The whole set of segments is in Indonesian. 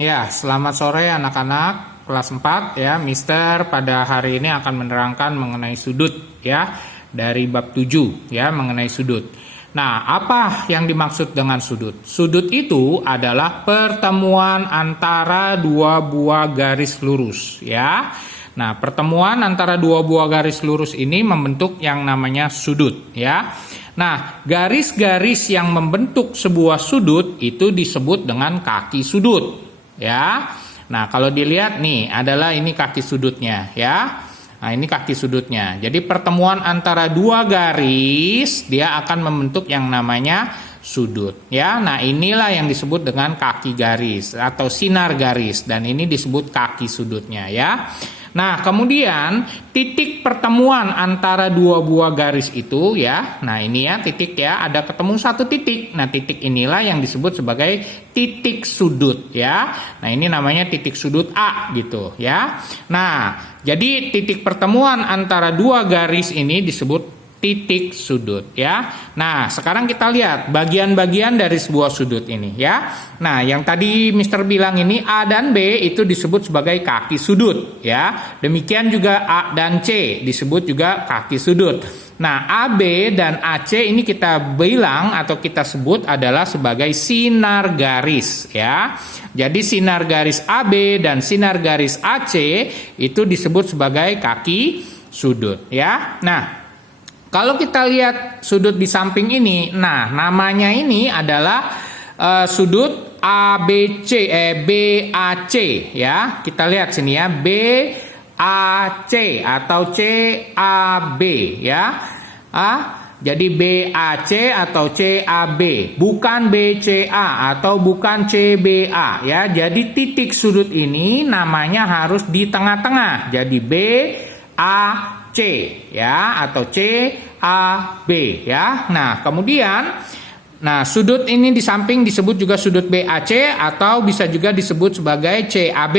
Ya, selamat sore anak-anak kelas 4 ya. Mister pada hari ini akan menerangkan mengenai sudut ya, dari bab 7 ya, mengenai sudut. Nah, apa yang dimaksud dengan sudut? Sudut itu adalah pertemuan antara dua buah garis lurus ya. Nah, pertemuan antara dua buah garis lurus ini membentuk yang namanya sudut ya. Nah, garis-garis yang membentuk sebuah sudut itu disebut dengan kaki sudut ya. Nah, kalau dilihat nih adalah ini kaki sudutnya ya. Nah, ini kaki sudutnya. Jadi pertemuan antara dua garis dia akan membentuk yang namanya sudut ya. Nah, inilah yang disebut dengan kaki garis atau sinar garis dan ini disebut kaki sudutnya ya. Nah, kemudian titik pertemuan antara dua buah garis itu ya. Nah, ini ya titik ya, ada ketemu satu titik. Nah, titik inilah yang disebut sebagai titik sudut ya. Nah, ini namanya titik sudut A gitu ya. Nah, jadi titik pertemuan antara dua garis ini disebut titik sudut ya. Nah, sekarang kita lihat bagian-bagian dari sebuah sudut ini ya. Nah, yang tadi Mister bilang ini A dan B itu disebut sebagai kaki sudut ya. Demikian juga A dan C disebut juga kaki sudut. Nah, AB dan AC ini kita bilang atau kita sebut adalah sebagai sinar garis ya. Jadi sinar garis AB dan sinar garis AC itu disebut sebagai kaki sudut ya. Nah, kalau kita lihat sudut di samping ini, nah namanya ini adalah sudut ABC, BAC ya. Kita lihat sini ya, BAC atau CAB ya. Jadi BAC atau CAB, bukan BCA atau bukan CBA ya. Jadi titik sudut ini namanya harus di tengah-tengah. Jadi BAC ya atau CAB ya. Nah, kemudian sudut ini di samping disebut juga sudut BAC atau bisa juga disebut sebagai CAB.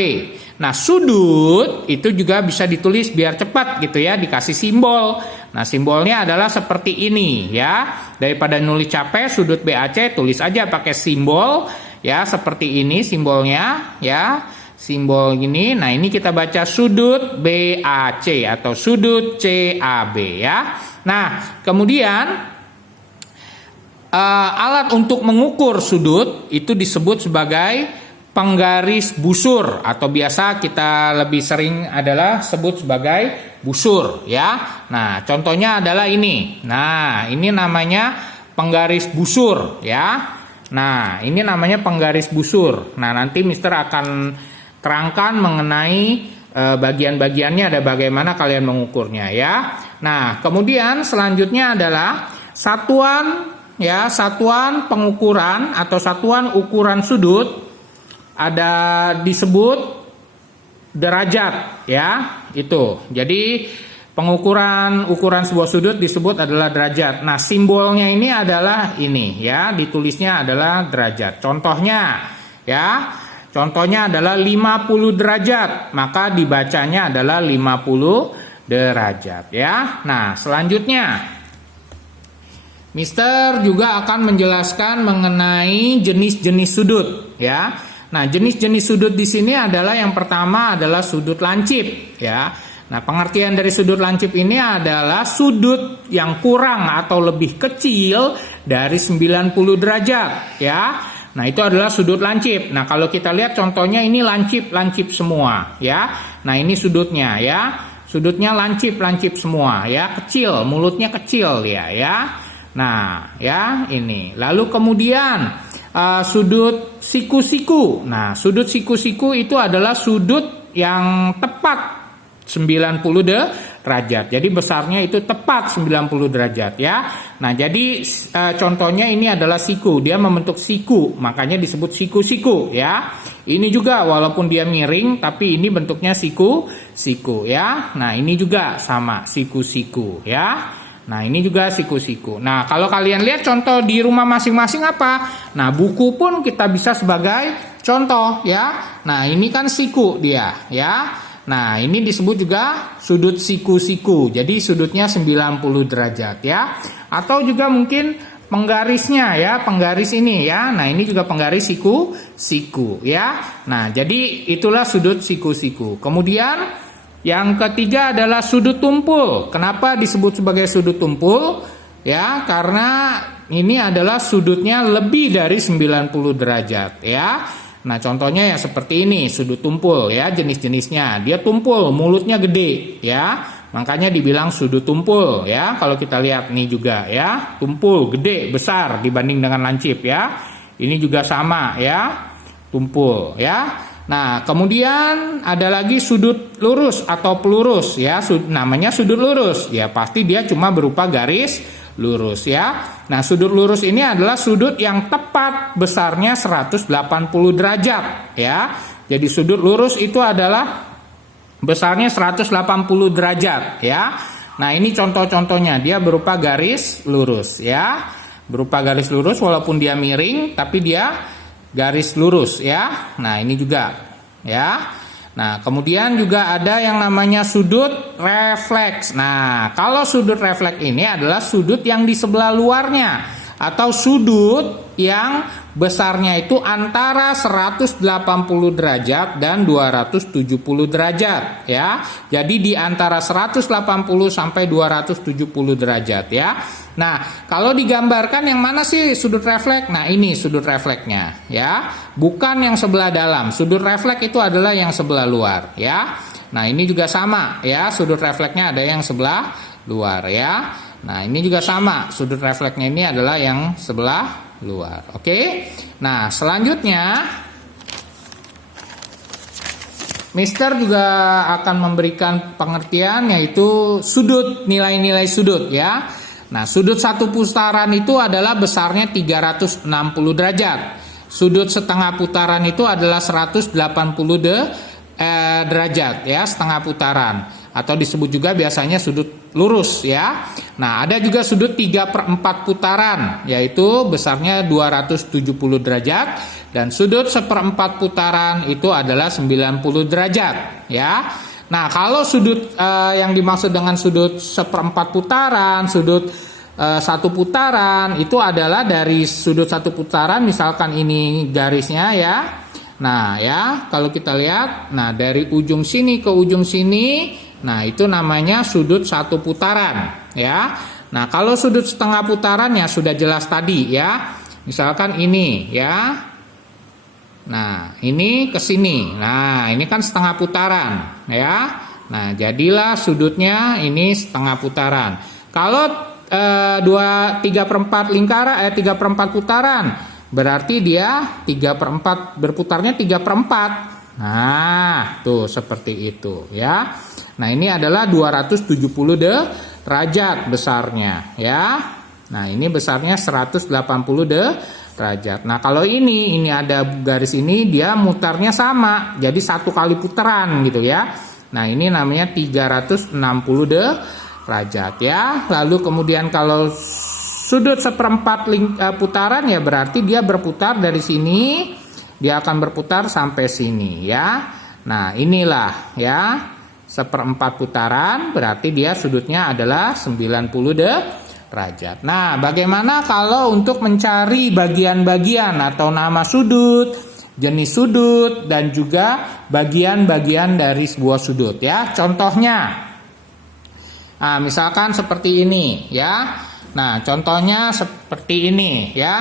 Nah, sudut itu juga bisa ditulis biar cepat gitu ya, dikasih simbol. Nah, simbolnya adalah seperti ini ya. Daripada nulis capek sudut BAC, tulis aja pakai simbol ya, seperti ini simbolnya ya. Simbol gini, nah ini kita baca sudut BAC atau sudut CAB ya. Nah, kemudian alat untuk mengukur sudut itu disebut sebagai penggaris busur atau biasa kita lebih sering adalah sebut sebagai busur ya. Nah, contohnya adalah ini. Nah, ini namanya penggaris busur ya. Nah, ini namanya penggaris busur. Nah, nanti Mister akan terangkan mengenai bagian-bagiannya ada bagaimana kalian mengukurnya ya. Nah, kemudian selanjutnya adalah satuan pengukuran atau satuan ukuran sudut ada disebut derajat ya. Itu. Jadi ukuran sebuah sudut disebut adalah derajat. Nah, simbolnya ini adalah ini ya, ditulisnya adalah derajat. Contohnya adalah 50 derajat, maka dibacanya adalah 50 derajat ya. Nah, selanjutnya Mister juga akan menjelaskan mengenai jenis-jenis sudut ya. Nah, jenis-jenis sudut di sini adalah yang pertama adalah sudut lancip ya. Nah, pengertian dari sudut lancip ini adalah sudut yang kurang atau lebih kecil dari 90 derajat ya. Nah, itu adalah sudut lancip. Nah, kalau kita lihat contohnya ini lancip semua ya. Nah, ini sudutnya ya. Sudutnya lancip semua ya, kecil, mulutnya kecil ya. Nah, ya ini. Lalu kemudian sudut siku-siku. Nah, sudut siku-siku itu adalah sudut yang tepat 90 derajat. Jadi besarnya itu tepat 90 derajat ya. Nah, jadi contohnya ini adalah siku. Dia membentuk siku, makanya disebut siku-siku ya. Ini juga walaupun dia miring tapi ini bentuknya siku ya. Nah, ini juga sama siku-siku ya. Nah, ini juga siku-siku. Nah, kalau kalian lihat contoh di rumah masing-masing apa? Nah, buku pun kita bisa sebagai contoh ya. Nah, ini kan siku dia ya. Nah, ini disebut juga sudut siku-siku. Jadi sudutnya 90 derajat ya. Atau juga mungkin penggarisnya ya, penggaris ini ya. Nah, ini juga penggaris siku ya. Nah, jadi itulah sudut siku-siku. Kemudian yang ketiga adalah sudut tumpul. Kenapa disebut sebagai sudut tumpul? Ya, karena ini adalah sudutnya lebih dari 90 derajat ya. Nah, contohnya ya seperti ini, sudut tumpul ya, jenis-jenisnya. Dia tumpul, mulutnya gede ya. Makanya dibilang sudut tumpul ya. Kalau kita lihat nih juga ya, tumpul gede, besar dibanding dengan lancip ya. Ini juga sama ya, tumpul ya. Nah, kemudian ada lagi sudut lurus atau pelurus ya. Namanya sudut lurus. Ya, pasti dia cuma berupa garis lurus ya. Nah, sudut lurus ini adalah sudut yang tepat besarnya 180 derajat ya. Jadi sudut lurus itu adalah besarnya 180 derajat ya. Nah, ini contoh-contohnya, dia berupa garis lurus ya. Berupa garis lurus walaupun dia miring tapi dia garis lurus ya. Nah, ini juga ya. Nah, kemudian juga ada yang namanya sudut refleks. Nah, kalau sudut refleks ini adalah sudut yang di sebelah luarnya atau sudut yang besarnya itu antara 180 derajat dan 270 derajat ya. Jadi di antara 180 sampai 270 derajat ya. Nah, kalau digambarkan yang mana sih sudut refleks? Nah, ini sudut refleksnya ya. Bukan yang sebelah dalam. Sudut refleks itu adalah yang sebelah luar ya. Nah, ini juga sama ya. Sudut refleksnya ada yang sebelah luar ya. Nah, ini juga sama. Sudut refleksnya ini adalah yang sebelah luar. Oke. Nah, selanjutnya Mister juga akan memberikan pengertian yaitu sudut, nilai-nilai sudut ya. Nah, sudut satu putaran itu adalah besarnya 360 derajat. Sudut setengah putaran itu adalah 180 derajat ya, setengah putaran. Atau disebut juga biasanya sudut lurus ya. Nah, ada juga sudut 3/4 putaran, yaitu besarnya 270 derajat. Dan sudut 1/4 putaran itu adalah 90 derajat ya. Nah, kalau sudut yang dimaksud dengan sudut 1/4 putaran, sudut satu putaran itu adalah dari sudut satu putaran, misalkan ini garisnya ya. Nah ya, kalau kita lihat, nah dari ujung sini ke ujung sini, nah itu namanya sudut satu putaran ya. Nah, kalau sudut setengah putaran ya sudah jelas tadi ya. Misalkan ini ya. Nah, ini ke sini. Nah, ini kan setengah putaran ya. Nah, jadilah sudutnya ini setengah putaran. Kalau 3/4 lingkaran 3/4 putaran, berarti dia 3/4 berputarnya 3/4. Nah, tuh seperti itu ya. Nah, ini adalah 270 derajat besarnya ya. Nah, ini besarnya 180 derajat. Nah, kalau ini ada garis ini, dia mutarnya sama. Jadi satu kali putaran gitu ya. Nah, ini namanya 360 derajat ya. Lalu kemudian kalau sudut 1/4 putaran ya berarti dia berputar dari sini, dia akan berputar sampai sini ya. Nah, inilah ya 1/4 putaran, berarti dia sudutnya adalah 90 derajat. Nah, bagaimana kalau untuk mencari bagian-bagian atau nama sudut, jenis sudut, dan juga bagian-bagian dari sebuah sudut ya. Contohnya, nah, misalkan seperti ini ya. Nah, contohnya seperti ini ya.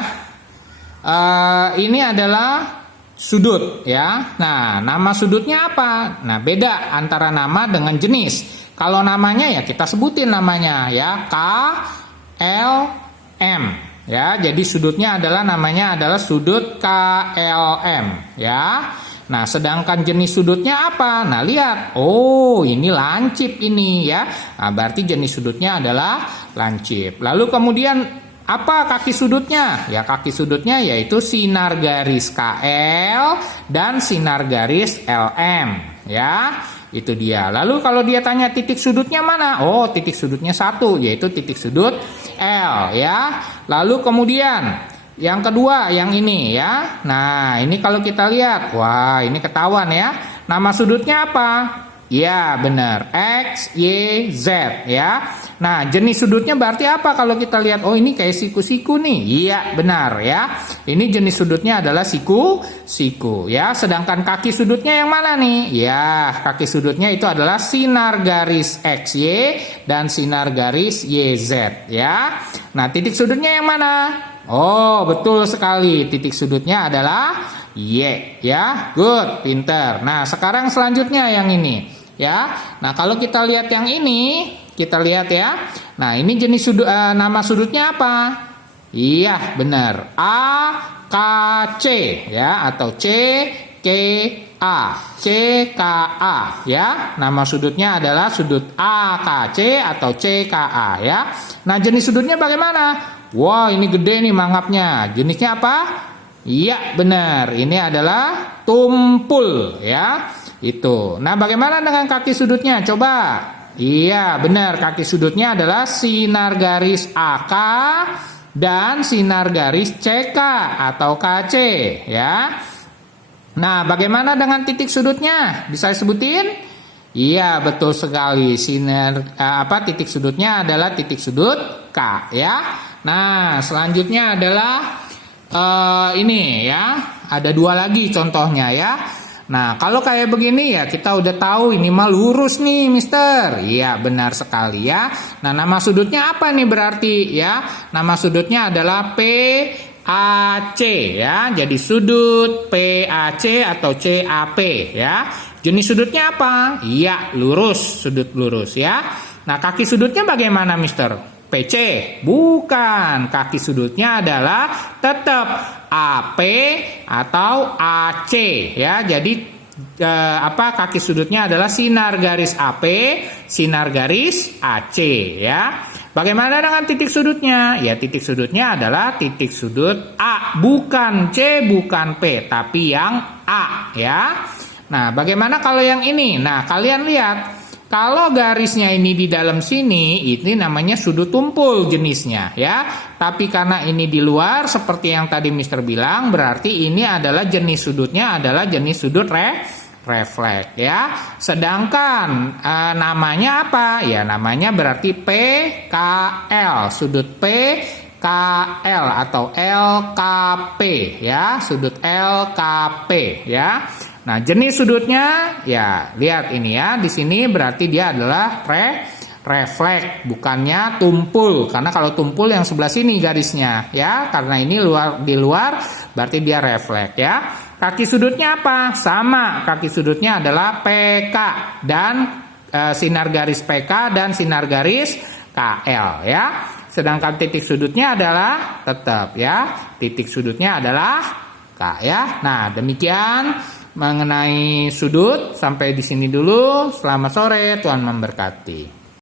Ini adalah sudut ya. Nah, nama sudutnya apa? Nah, beda antara nama dengan jenis. Kalau namanya ya kita sebutin namanya ya, K, L, M ya. Jadi sudutnya adalah namanya adalah sudut KLM ya. Nah, sedangkan jenis sudutnya apa? Nah, lihat. Oh, ini lancip ini ya. Nah, berarti jenis sudutnya adalah lancip. Lalu kemudian apa kaki sudutnya? Ya, kaki sudutnya yaitu sinar garis KL dan sinar garis LM ya. Itu dia. Lalu kalau dia tanya titik sudutnya mana? Oh, titik sudutnya satu, yaitu titik sudut L ya. Lalu kemudian yang kedua, yang ini ya. Nah, ini kalau kita lihat, wah, ini ketahuan ya. Nama sudutnya apa? Ya, benar. X, Y, Z ya. Nah, jenis sudutnya berarti apa kalau kita lihat? Oh, ini kayak siku-siku nih. Iya, benar ya. Ini jenis sudutnya adalah siku ya. Sedangkan kaki sudutnya yang mana nih? Ya, kaki sudutnya itu adalah sinar garis XY dan sinar garis YZ ya. Nah, titik sudutnya yang mana? Oh, betul sekali. Titik sudutnya adalah Y ya. Good, pinter. Nah, sekarang selanjutnya yang ini. Ya, nah kalau kita lihat yang ini, kita lihat ya. Nah ini jenis sudut, nama sudutnya apa? Iya benar, AKC ya atau CKA, CKA ya. Nama sudutnya adalah sudut AKC atau CKA ya. Nah jenis sudutnya bagaimana? Wah ini gede nih mangapnya. Jenisnya apa? Iya benar, ini adalah tumpul ya. Itu. Nah, bagaimana dengan kaki sudutnya? Coba. Iya, benar. Kaki sudutnya adalah sinar garis AK dan sinar garis CK atau KC, ya. Nah, bagaimana dengan titik sudutnya? Bisa disebutin? Iya, betul sekali. Titik sudutnya adalah titik sudut K, ya. Nah, selanjutnya adalah ini ya. Ada dua lagi contohnya ya. Nah, kalau kayak begini ya kita udah tahu ini mah lurus nih, Mister. Iya, benar sekali ya. Nah, nama sudutnya apa nih berarti ya? Nama sudutnya adalah PAC ya. Jadi sudut PAC atau CAP ya. Jenis sudutnya apa? Iya, lurus, sudut lurus ya. Nah, kaki sudutnya bagaimana, Mister? PC? Bukan, kaki sudutnya adalah tetap AP atau AC ya. Jadi kaki sudutnya adalah sinar garis AP, sinar garis AC ya. Bagaimana dengan titik sudutnya? Ya titik sudutnya adalah titik sudut A, bukan C, bukan P, tapi yang A ya. Nah, bagaimana kalau yang ini? Nah, kalian lihat. Kalau garisnya ini di dalam sini, ini namanya sudut tumpul jenisnya ya. Tapi karena ini di luar, seperti yang tadi Mister bilang, berarti ini adalah jenis sudutnya adalah jenis sudut refleks ya. Sedangkan namanya apa? Ya namanya berarti PKL, sudut PKL atau LKP ya, sudut LKP ya. Nah, jenis sudutnya ya lihat ini ya. Di sini berarti dia adalah refleks, bukannya tumpul. Karena kalau tumpul yang sebelah sini garisnya ya. Karena ini di luar berarti dia refleks ya. Kaki sudutnya apa? Sama. Kaki sudutnya adalah PK dan sinar garis PK dan sinar garis KL ya. Sedangkan titik sudutnya adalah tetap ya. Titik sudutnya adalah K ya. Nah, demikian mengenai sudut, sampai di sini dulu. Selamat sore, Tuhan memberkati.